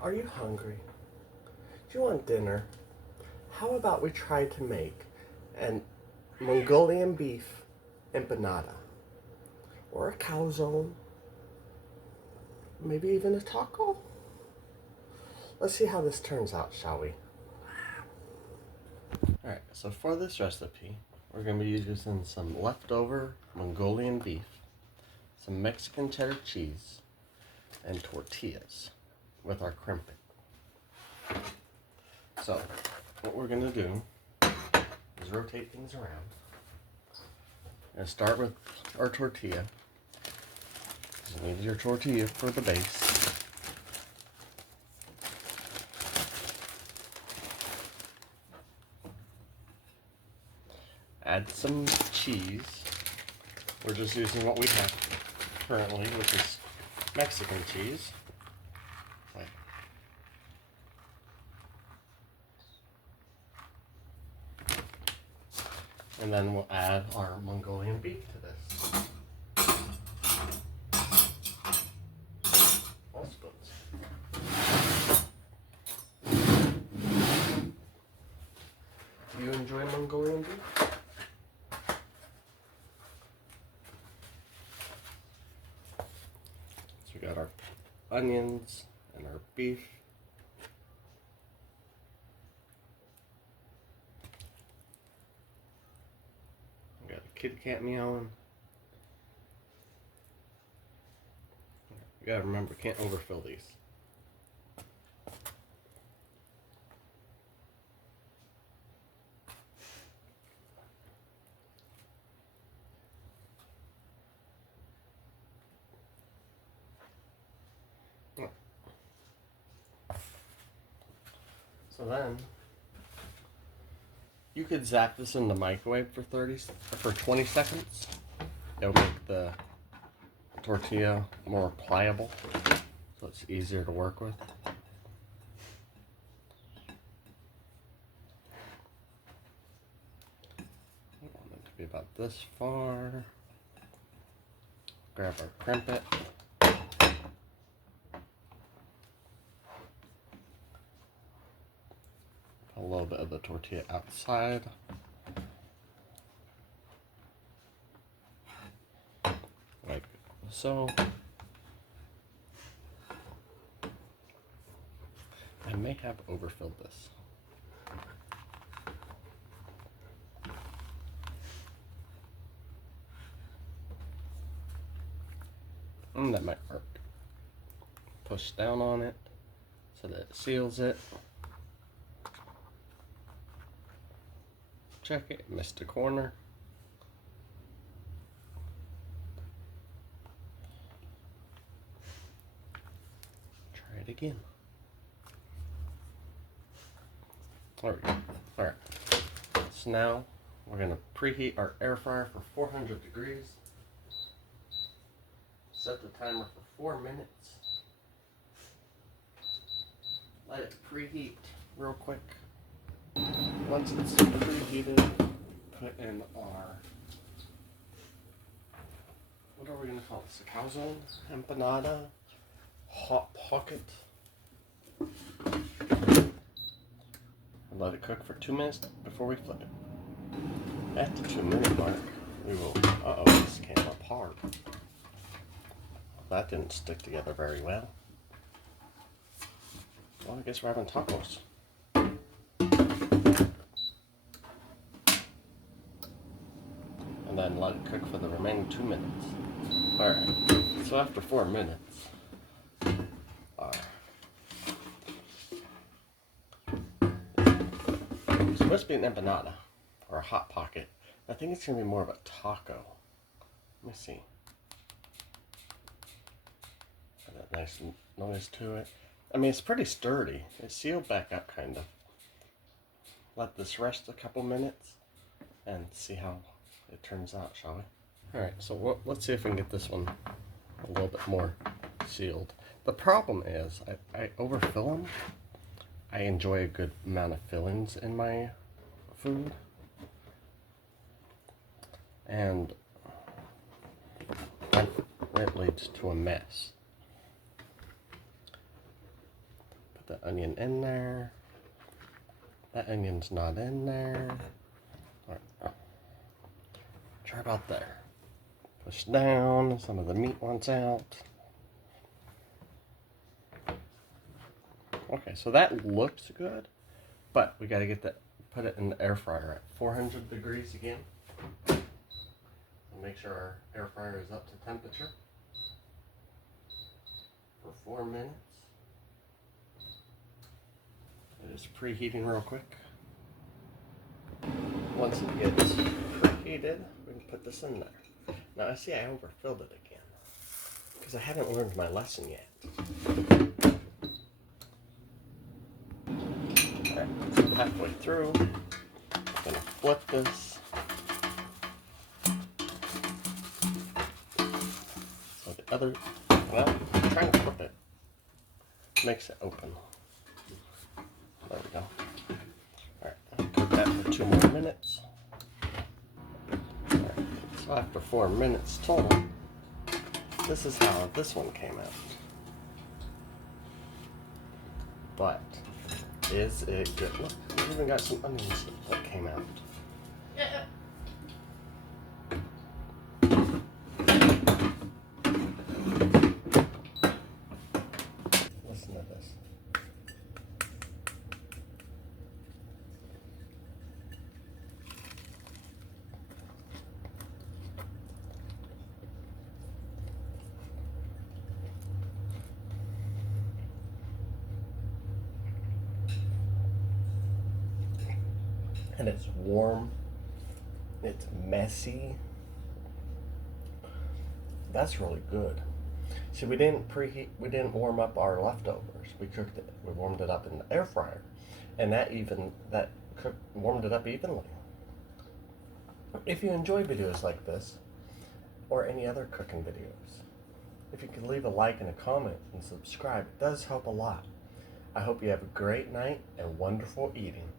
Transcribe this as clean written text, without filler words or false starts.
Are you hungry? Do you want dinner? How about we try to make an Mongolian beef empanada? Or a calzone? Maybe even a taco? Let's see how this turns out, shall we? Alright, so for this recipe, we're going to be using some leftover Mongolian beef, some Mexican cheddar cheese, and tortillas with our crimpit. So, what we're going to do is rotate things around. And start with our tortilla. You need your tortilla for the base. Add some cheese. We're just using what we have currently, which is Mexican cheese. And then we'll add our Mongolian beef to this. All spoons. Do you enjoy Mongolian beef? So we got our onions and our beef. We got a kitty cat meowing. You gotta remember, can't overfill these. So then, you could zap this in the microwave for 20 seconds. It'll make the tortilla more pliable, so it's easier to work with. I want it to be about this far. Grab our crimpit. A little bit of the tortilla outside. Like so. I may have overfilled this. And that might work. Push down on it so that it seals it. Check it, missed a corner. Try it again. There we go. Alright. So now we're going to preheat our air fryer for 400 degrees. Set the timer for 4 minutes. Let it preheat real quick. Once it's preheated, put in our, what are we going to call this? A calzone, empanada, hot pocket. And let it cook for 2 minutes before we flip it. At the 2-minute mark, we will, this came apart. That didn't stick together very well. Well, I guess we're having tacos. And then let it cook for the remaining 2 minutes. Alright, so after 4 minutes, it's supposed to be an empanada, or a hot pocket. I think it's going to be more of a taco. Let me see. Got that nice noise to it. I mean, it's pretty sturdy. It's sealed back up, kind of. Let this rest a couple minutes and see how it turns out, shall we? Alright, so let's see if we can get this one a little bit more sealed. The problem is, I overfill them. I enjoy a good amount of fillings in my food. And it leads to a mess. put the onion in there. That onion's not in there. All right. Try about there. Push down, some of the meat wants out. Okay, so that looks good, but we got to get that, put it in the air fryer at 400 degrees again. So make sure our air fryer is up to temperature for 4 minutes. It is preheating real quick. Once it gets preheated, we can put this in there. Now I see I overfilled it again because I haven't learned my lesson yet. Alright, so halfway through, I'm gonna flip this. So the other, well, I'm trying to flip it. Makes it open. There we go. Alright, cook that for 2 more minutes. Alright, so after 4 minutes total, this is how this one came out. But, is it good? Look, we even got some onions that came out. Listen to this. And it's warm, it's messy. That's really good. See, we didn't warm up our leftovers. We cooked it, we warmed it up in the air fryer, and warmed it up evenly. If you enjoy videos like this, or any other cooking videos, if you could leave a like and a comment and subscribe, it does help a lot. I hope you have a great night and wonderful eating.